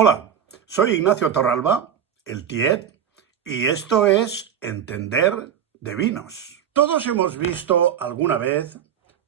Hola, soy Ignacio Torralba, el Tiet, y esto es Entender de Vinos. Todos hemos visto alguna vez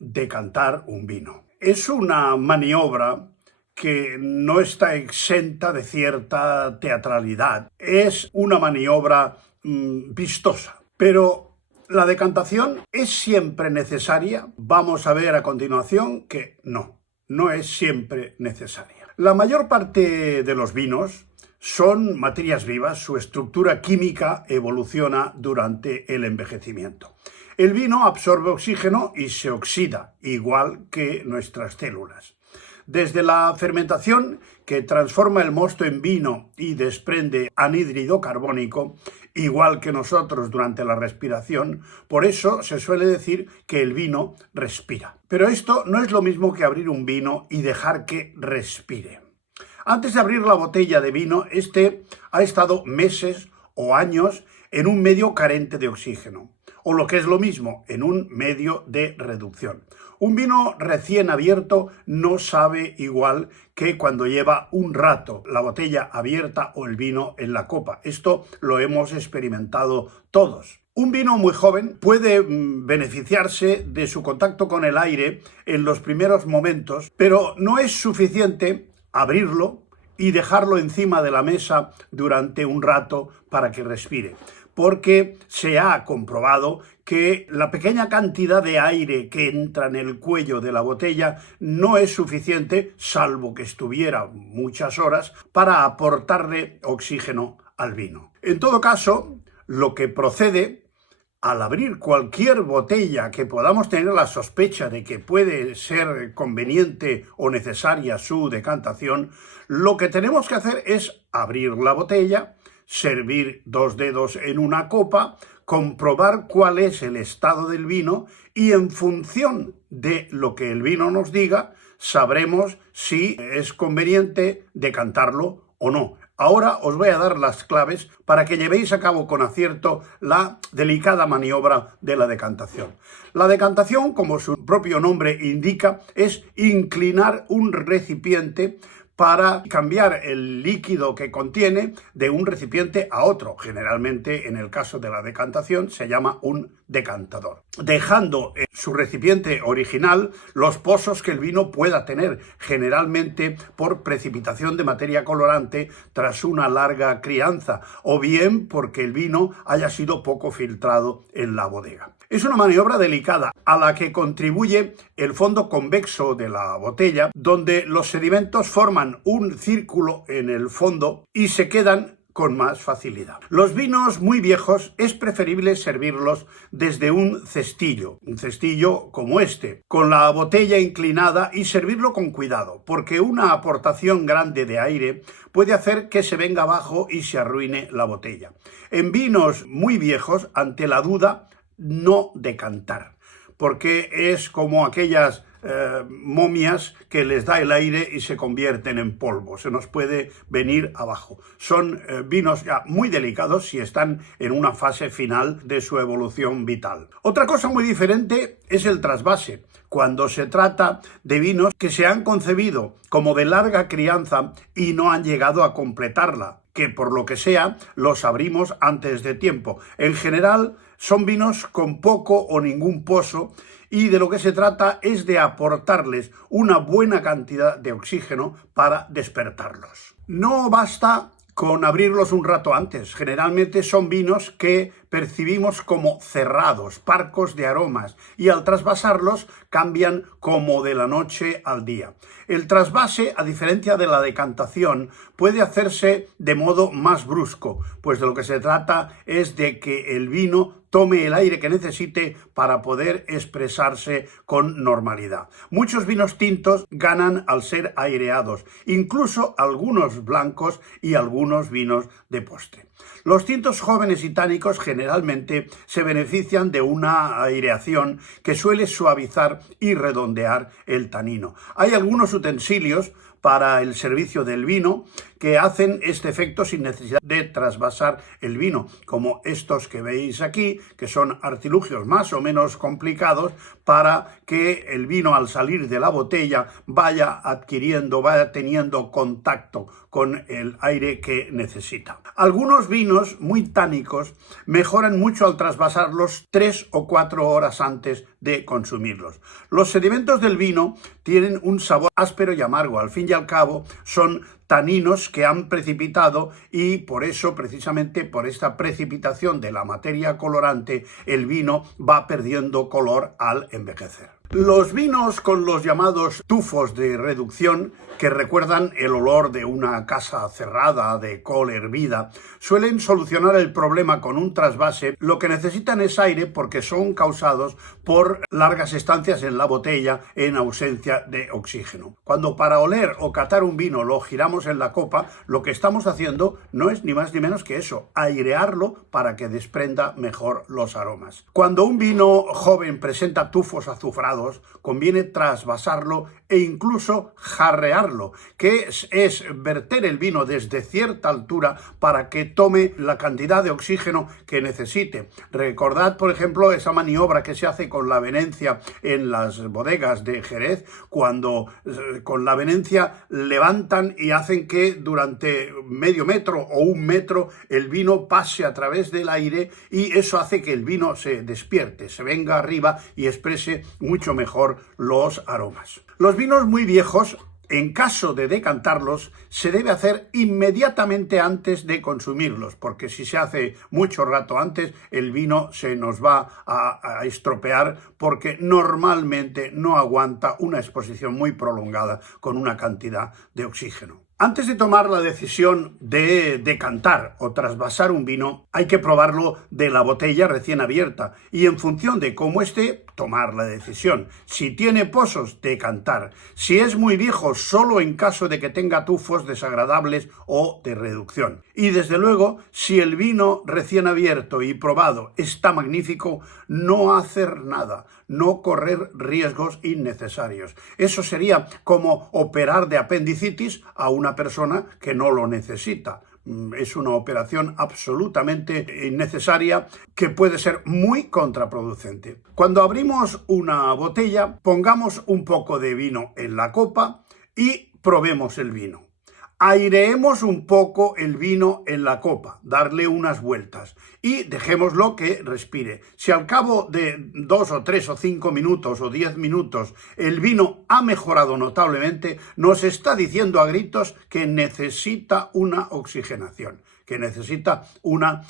decantar un vino. Es una maniobra que no está exenta de cierta teatralidad. Es una maniobra vistosa, pero ¿la decantación es siempre necesaria? Vamos a ver a continuación que no es siempre necesaria. La mayor parte de los vinos son materias vivas, su estructura química evoluciona durante el envejecimiento. El vino absorbe oxígeno y se oxida, igual que nuestras células. Desde la fermentación, que transforma el mosto en vino y desprende anhídrido carbónico, igual que nosotros durante la respiración, por eso se suele decir que el vino respira. Pero esto no es lo mismo que abrir un vino y dejar que respire. Antes de abrir la botella de vino, este ha estado meses o años en un medio carente de oxígeno, o lo que es lo mismo, en un medio de reducción. Un vino recién abierto no sabe igual que cuando lleva un rato la botella abierta o el vino en la copa. Esto lo hemos experimentado todos. Un vino muy joven puede beneficiarse de su contacto con el aire en los primeros momentos, pero no es suficiente abrirlo y dejarlo encima de la mesa durante un rato para que respire, porque se ha comprobado que la pequeña cantidad de aire que entra en el cuello de la botella no es suficiente, salvo que estuviera muchas horas, para aportarle oxígeno al vino. En todo caso, lo que procede al abrir cualquier botella que podamos tener la sospecha de que puede ser conveniente o necesaria su decantación, lo que tenemos que hacer es abrir la botella, servir 2 dedos en una copa, comprobar cuál es el estado del vino y en función de lo que el vino nos diga, sabremos si es conveniente decantarlo o no. Ahora os voy a dar las claves para que llevéis a cabo con acierto la delicada maniobra de la decantación. La decantación, como su propio nombre indica, es inclinar un recipiente para cambiar el líquido que contiene de un recipiente a otro. Generalmente, en el caso de la decantación, se llama un decantador, dejando en su recipiente original los pozos que el vino pueda tener, generalmente por precipitación de materia colorante tras una larga crianza, o bien porque el vino haya sido poco filtrado en la bodega. Es una maniobra delicada a la que contribuye el fondo convexo de la botella, donde los sedimentos forman un círculo en el fondo y se quedan con más facilidad. Los vinos muy viejos es preferible servirlos desde un cestillo como este, con la botella inclinada y servirlo con cuidado, porque una aportación grande de aire puede hacer que se venga abajo y se arruine la botella. En vinos muy viejos, ante la duda, no decantar, porque es como aquellas momias que les da el aire y se convierten en polvo, se nos puede venir abajo. Son vinos ya muy delicados si están en una fase final de su evolución vital. Otra cosa muy diferente es el trasvase, cuando se trata de vinos que se han concebido como de larga crianza y no han llegado a completarla, que por lo que sea los abrimos antes de tiempo. En general son vinos con poco o ningún pozo y de lo que se trata es de aportarles una buena cantidad de oxígeno para despertarlos. No basta con abrirlos un rato antes. Generalmente son vinos que percibimos como cerrados, parcos de aromas, y al trasvasarlos cambian como de la noche al día. El trasvase, a diferencia de la decantación, puede hacerse de modo más brusco, pues de lo que se trata es de que el vino tome el aire que necesite para poder expresarse con normalidad. Muchos vinos tintos ganan al ser aireados, incluso algunos blancos y algunos vinos de postre. Los tintos jóvenes y tánicos generalmente se benefician de una aireación que suele suavizar y redondear el tanino. Hay algunos utensilios para el servicio del vino que hacen este efecto sin necesidad de trasvasar el vino, como estos que veis aquí, que son artilugios más o menos complicados para que el vino al salir de la botella vaya teniendo contacto con el aire que necesita. Algunos vinos muy tánicos mejoran mucho al trasvasarlos 3 o 4 horas antes de consumirlos. Los sedimentos del vino tienen un sabor áspero y amargo. Al fin y al cabo son taninos que han precipitado y por eso, precisamente por esta precipitación de la materia colorante, el vino va perdiendo color al envejecer. Los vinos con los llamados tufos de reducción, que recuerdan el olor de una casa cerrada, de col hervida, suelen solucionar el problema con un trasvase. Lo que necesitan es aire porque son causados por largas estancias en la botella en ausencia de oxígeno. Cuando para oler o catar un vino lo giramos en la copa, lo que estamos haciendo no es ni más ni menos que eso, airearlo para que desprenda mejor los aromas. Cuando un vino joven presenta tufos azufrados, conviene trasvasarlo e incluso jarrearlo, que es verter el vino desde cierta altura para que tome la cantidad de oxígeno que necesite. Recordad, por ejemplo, esa maniobra que se hace con la venencia en las bodegas de Jerez, cuando con la venencia levantan y hacen que durante medio metro o 1 metro el vino pase a través del aire, y eso hace que el vino se despierte, se venga arriba y exprese mucho mejor los aromas. Los vinos muy viejos, en caso de decantarlos, se debe hacer inmediatamente antes de consumirlos, porque si se hace mucho rato antes, el vino se nos va a estropear, porque normalmente no aguanta una exposición muy prolongada con una cantidad de oxígeno. Antes de tomar la decisión de decantar o trasvasar un vino, hay que probarlo de la botella recién abierta y, en función de cómo esté, tomar la decisión. Si tiene pozos, decantar. Si es muy viejo, solo en caso de que tenga tufos desagradables o de reducción. Y desde luego, si el vino recién abierto y probado está magnífico, no hacer nada, no correr riesgos innecesarios. Eso sería como operar de apendicitis a una persona que no lo necesita. Es una operación absolutamente innecesaria que puede ser muy contraproducente. Cuando abrimos una botella, pongamos un poco de vino en la copa y probemos el vino. Aireemos un poco el vino en la copa, darle unas vueltas y dejémoslo que respire. Si al cabo de 2 o 3 o 5 minutos o 10 minutos el vino ha mejorado notablemente, nos está diciendo a gritos que necesita una oxigenación, que necesita una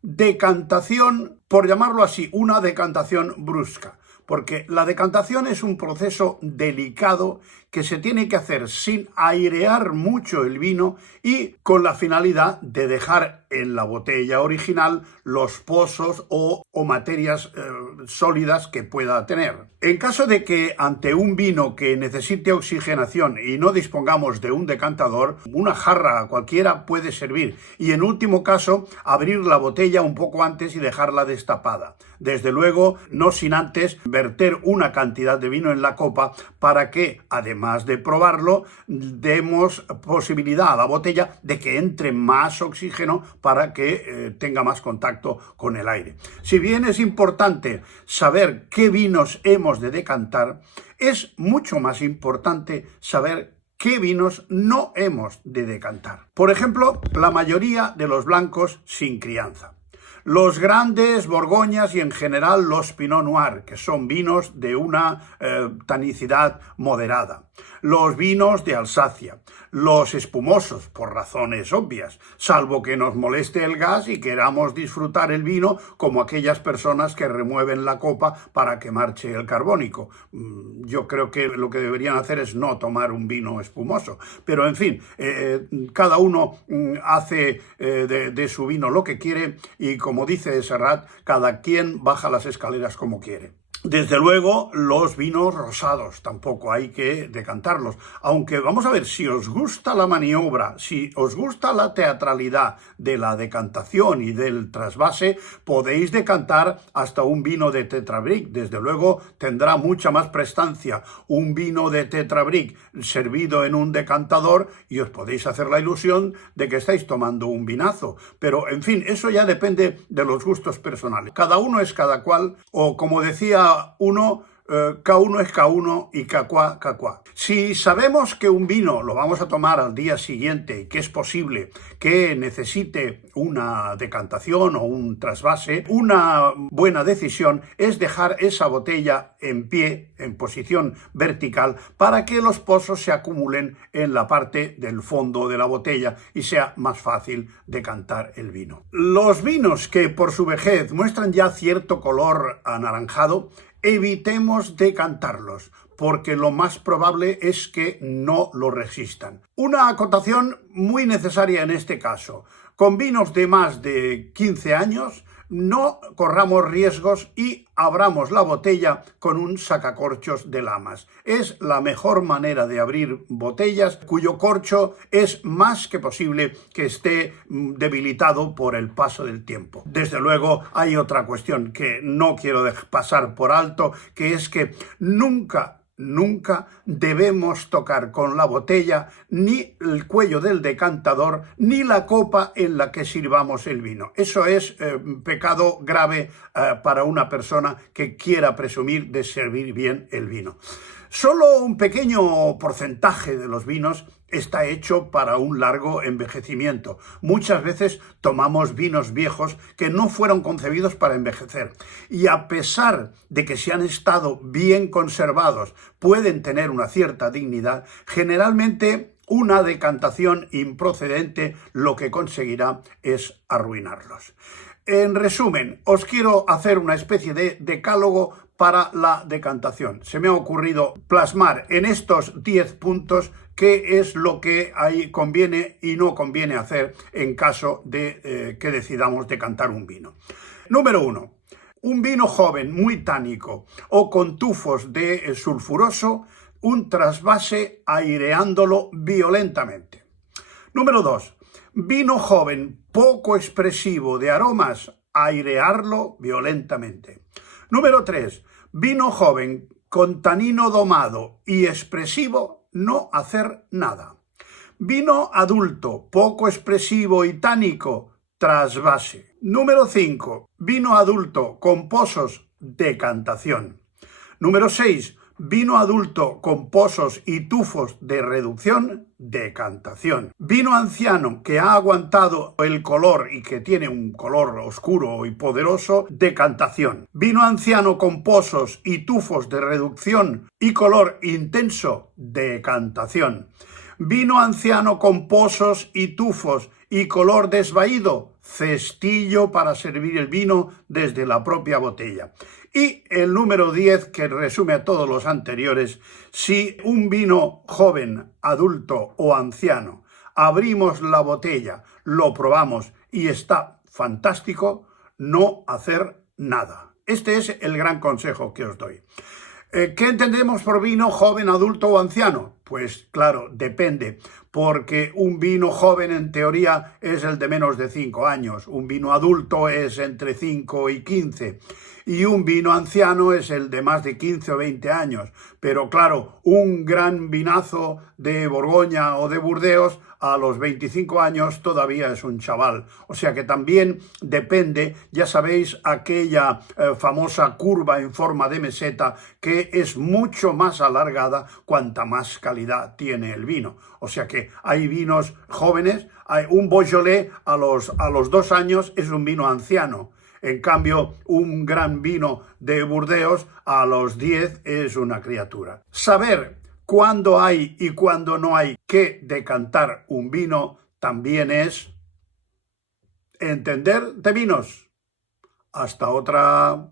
decantación, por llamarlo así, una decantación brusca. Porque la decantación es un proceso delicado que se tiene que hacer sin airear mucho el vino y con la finalidad de dejar en la botella original los pozos o materias sólidas que pueda tener. En caso de que ante un vino que necesite oxigenación y no dispongamos de un decantador, una jarra cualquiera puede servir, y en último caso abrir la botella un poco antes y dejarla destapada. Desde luego, no sin antes verter una cantidad de vino en la copa para que, además de probarlo, demos posibilidad a la botella de que entre más oxígeno para que tenga más contacto con el aire. Si bien es importante saber qué vinos hemos de decantar, es mucho más importante saber qué vinos no hemos de decantar. Por ejemplo, la mayoría de los blancos sin crianza. Los grandes Borgoñas y en general los Pinot Noir, que son vinos de una tanicidad moderada. Los vinos de Alsacia, los espumosos, por razones obvias, salvo que nos moleste el gas y queramos disfrutar el vino como aquellas personas que remueven la copa para que marche el carbónico. Yo creo que lo que deberían hacer es no tomar un vino espumoso, pero en fin, cada uno hace de su vino lo que quiere y, como dice Serrat, cada quien baja las escaleras como quiere. Desde luego, los vinos rosados tampoco hay que decantarlos, aunque vamos a ver, si os gusta la maniobra, si os gusta la teatralidad de la decantación y del trasvase, podéis decantar hasta un vino de Tetrabric. Desde luego tendrá mucha más prestancia un vino de Tetrabric servido en un decantador y os podéis hacer la ilusión de que estáis tomando un vinazo. Pero, en fin, eso ya depende de los gustos personales. Cada uno es cada cual, o como decía uno, K1 es K1 y K4, K4. Si sabemos que un vino lo vamos a tomar al día siguiente y que es posible que necesite una decantación o un trasvase, una buena decisión es dejar esa botella en pie, en posición vertical, para que los pozos se acumulen en la parte del fondo de la botella y sea más fácil decantar el vino. Los vinos que por su vejez muestran ya cierto color anaranjado, evitemos decantarlos, porque lo más probable es que no lo resistan. Una acotación muy necesaria en este caso: con vinos de más de 15 años, no corramos riesgos y abramos la botella con un sacacorchos de lamas. Es la mejor manera de abrir botellas cuyo corcho es más que posible que esté debilitado por el paso del tiempo. Desde luego hay otra cuestión que no quiero pasar por alto, que es que nunca debemos tocar con la botella ni el cuello del decantador ni la copa en la que sirvamos el vino. Eso es pecado grave para una persona que quiera presumir de servir bien el vino. Solo un pequeño porcentaje de los vinos está hecho para un largo envejecimiento. Muchas veces tomamos vinos viejos que no fueron concebidos para envejecer. Y a pesar de que si han estado bien conservados pueden tener una cierta dignidad, generalmente una decantación improcedente lo que conseguirá es arruinarlos. En resumen, os quiero hacer una especie de decálogo para la decantación. Se me ha ocurrido plasmar en estos 10 puntos qué es lo que ahí conviene y no conviene hacer en caso de que decidamos decantar un vino. Número 1. Un vino joven, muy tánico o con tufos de sulfuroso, un trasvase aireándolo violentamente. Número 2. Vino joven, poco expresivo de aromas, airearlo violentamente. Número 3. Vino joven con tanino domado y expresivo, no hacer nada. Vino adulto, poco expresivo y tánico, trasvase. Número 5. Vino adulto con pozos, decantación. Número 6. Vino adulto con pozos y tufos de reducción, decantación. Vino anciano que ha aguantado el color y que tiene un color oscuro y poderoso, decantación. Vino anciano con pozos y tufos de reducción y color intenso, decantación. Vino anciano con pozos y tufos y color desvaído, cestillo para servir el vino desde la propia botella. Y el número 10, que resume a todos los anteriores: si un vino joven, adulto o anciano, abrimos la botella, lo probamos y está fantástico, no hacer nada. Este es el gran consejo que os doy. ¿Qué entendemos por vino joven, adulto o anciano? Pues claro, depende, porque un vino joven en teoría es el de menos de 5 años, un vino adulto es entre 5 y 15 y un vino anciano es el de más de 15 o 20 años. Pero claro, un gran vinazo de Borgoña o de Burdeos a los 25 años todavía es un chaval. O sea que también depende, ya sabéis, aquella famosa curva en forma de meseta que es mucho más alargada cuanta más calidad tiene el vino. O sea que hay vinos jóvenes, hay un Beaujolais a los 2 años es un vino anciano. En cambio, un gran vino de Burdeos a los 10 es una criatura. Saber cuándo hay y cuándo no hay que decantar un vino también es entender de vinos. Hasta otra.